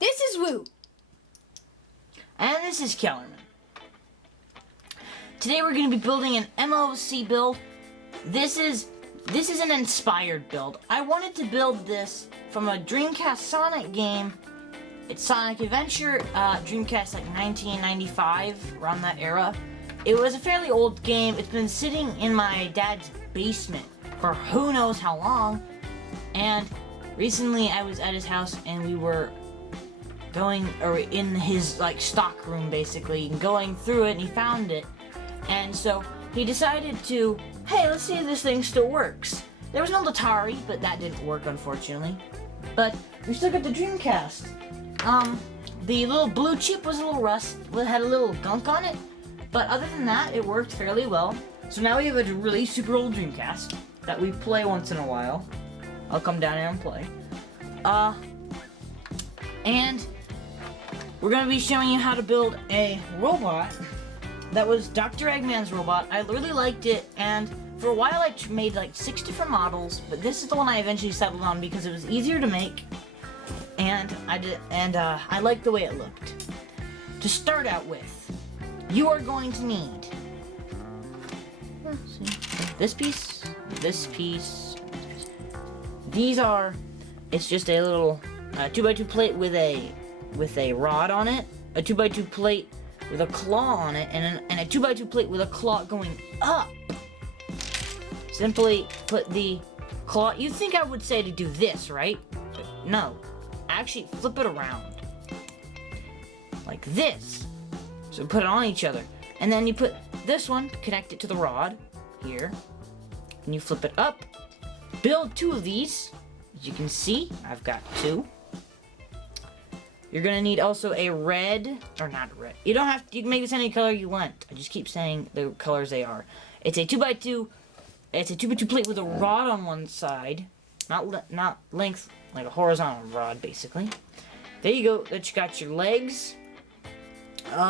This is Woo. And this is Kellerman. Today we're going to be building an MOC build. This is an inspired build. I wanted to build this from a Dreamcast Sonic game. It's Sonic Adventure, Dreamcast like 1995, around that era. It was a fairly old game. It's been sitting in my dad's basement for who knows how long. And recently I was at his house and we were in his like stock room basically, going through it, and he found it. And so he decided to, hey, let's see if this thing still works. There was no Atari, but that didn't work unfortunately. But we still got the Dreamcast. The little blue chip was a little had a little gunk on it, but other than that, it worked fairly well. So now we have a really super old Dreamcast that we play once in a while. I'll come down here and play. And we're gonna be showing you how to build a robot that was Dr. Eggman's robot. I really liked it, and for a while I made like 6 different models, but this is the one I eventually settled on because it was easier to make, and I liked the way it looked. To start out with, you are going to need this piece, this piece. It's just a little 2x2 plate with a rod on it, a 2x2 plate with a claw on it, and a 2x2 plate with a claw going up. Simply put the claw. You'd think I would say to do this, right? But no. Actually, flip it around. Like this. So put it on each other. And then you put this one, connect it to the rod, here. And you flip it up. Build 2 of these. As you can see, I've got 2. You're gonna need also a red, or not red. You don't have to, you can make this any color you want. I just keep saying the colors they are. It's a 2x2, it's a 2x2 plate with a rod on one side. Not length, like a horizontal rod, basically. There you go, that you got your legs.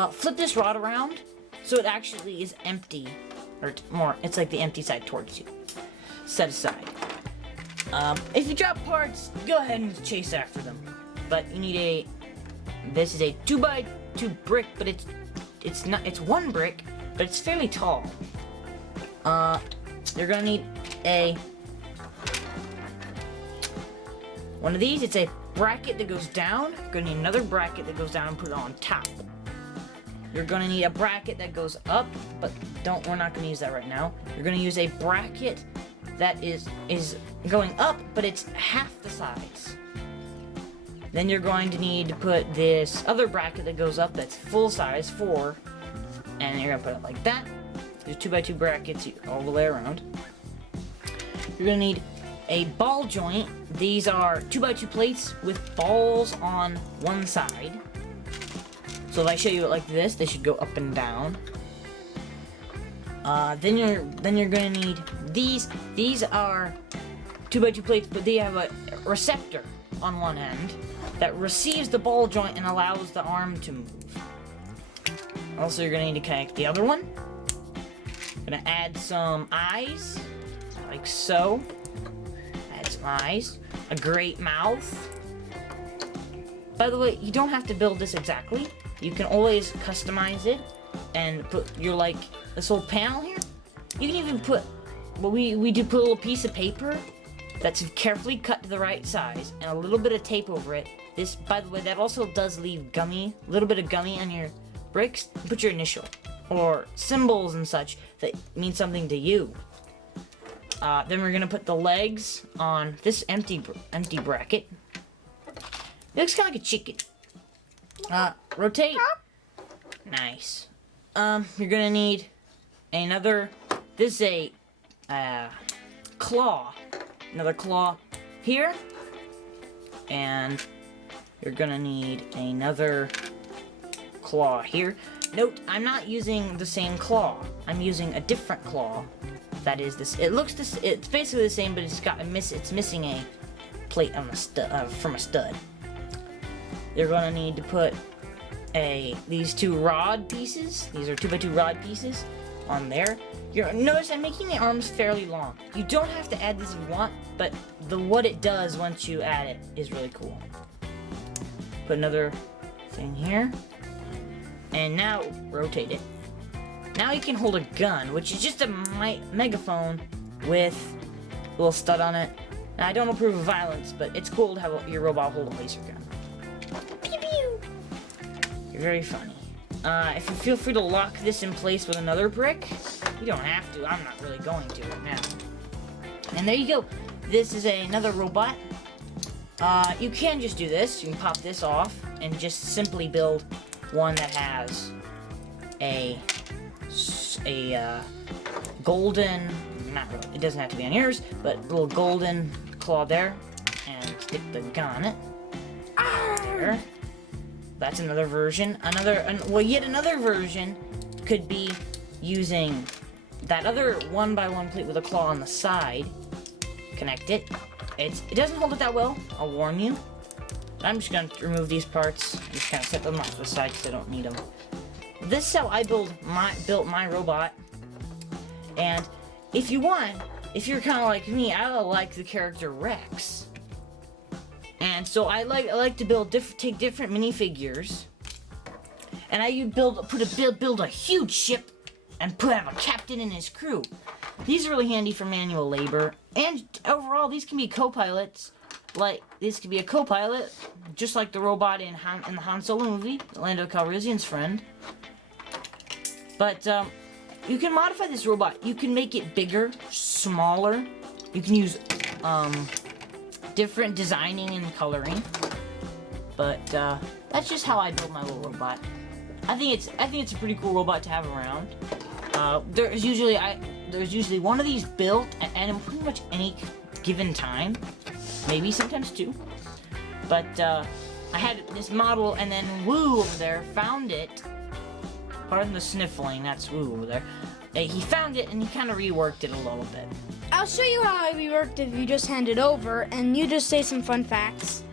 Flip this rod around, so it actually is empty. Or more, it's like the empty side towards you. Set aside. If you drop parts, go ahead and chase after them. But you need this is a 2x2 brick, but it's one brick, but it's fairly tall. You're gonna need one of these. It's a bracket that goes down. You're gonna need another bracket that goes down and put it on top. You're gonna need a bracket that goes up, but we're not gonna use that right now. You're gonna use a bracket that is going up, but it's half the size. Then you're going to need to put this other bracket that goes up that's full size, 4, and you're gonna put it like that. There's 2x2 brackets all the way around. You're gonna need a ball joint. These are 2x2 plates with balls on one side. So if I show you it like this, they should go up and down. Then you're gonna need these. These are 2x2 plates, but they have a receptor on one end that receives the ball joint and allows the arm to move. Also, you're gonna need to connect the other one. Gonna add some eyes, like so. Add some eyes. A great mouth. By the way, you don't have to build this exactly. You can always customize it and put this little panel here. You can even put, we do put a little piece of paper that's carefully cut to the right size and a little bit of tape over it. This, by the way, that also does leave a little bit of gummy on your bricks. Put your initial or symbols and such that mean something to you. Then we're gonna put the legs on this empty bracket. It looks kind of like a chicken. Rotate. Nice. You're gonna need another. This is a claw. Another claw here, and you're gonna need another claw here. Note, I'm not using the same claw. I'm using a different claw. That is this. It's basically the same, but it's missing a plate on from a stud. You're gonna need to put these 2 rod pieces. These are 2x2 rod pieces on there. Notice I'm making the arms fairly long. You don't have to add this if you want, but what it does once you add it is really cool. Put another thing here. And now rotate it. Now you can hold a gun, which is just a megaphone with a little stud on it. Now, I don't approve of violence, but it's cool to have your robot hold a laser gun. Pew pew! You're very funny. If you feel free to lock this in place with another brick, you don't have to. I'm not really going to right now. And there you go. This is another robot. You can just do this. You can pop this off and just simply build one that has a golden, not really, it doesn't have to be on yours, but a little golden claw there, and stick the gun on it. There. That's another version. Yet another version could be using that other 1x1 plate with a claw on the side. Connect it. It doesn't hold it that well, I'll warn you. I'm just going to remove these parts. Just kind of set them off to the side because I don't need them. This is how I built my robot. And if you want, if you're kind of like me, I like the character Rex. And so I like to take different minifigures, and I build a huge ship and have a captain and his crew. These are really handy for manual labor, and overall these can be co-pilots. Like this could be a co-pilot, just like the robot in the Han Solo movie, Lando Calrissian's friend. But you can modify this robot. You can make it bigger, smaller. You can use different designing and coloring. But that's just how I build my little robot. I think it's a pretty cool robot to have around. There's usually one of these built at pretty much any given time. Maybe sometimes two. But I had this model, and then Woo over there found it. Pardon the sniffling, that's Woo over there. He found it and he kind of reworked it a little bit. I'll show you how I reworked it if you just hand it over and you just say some fun facts.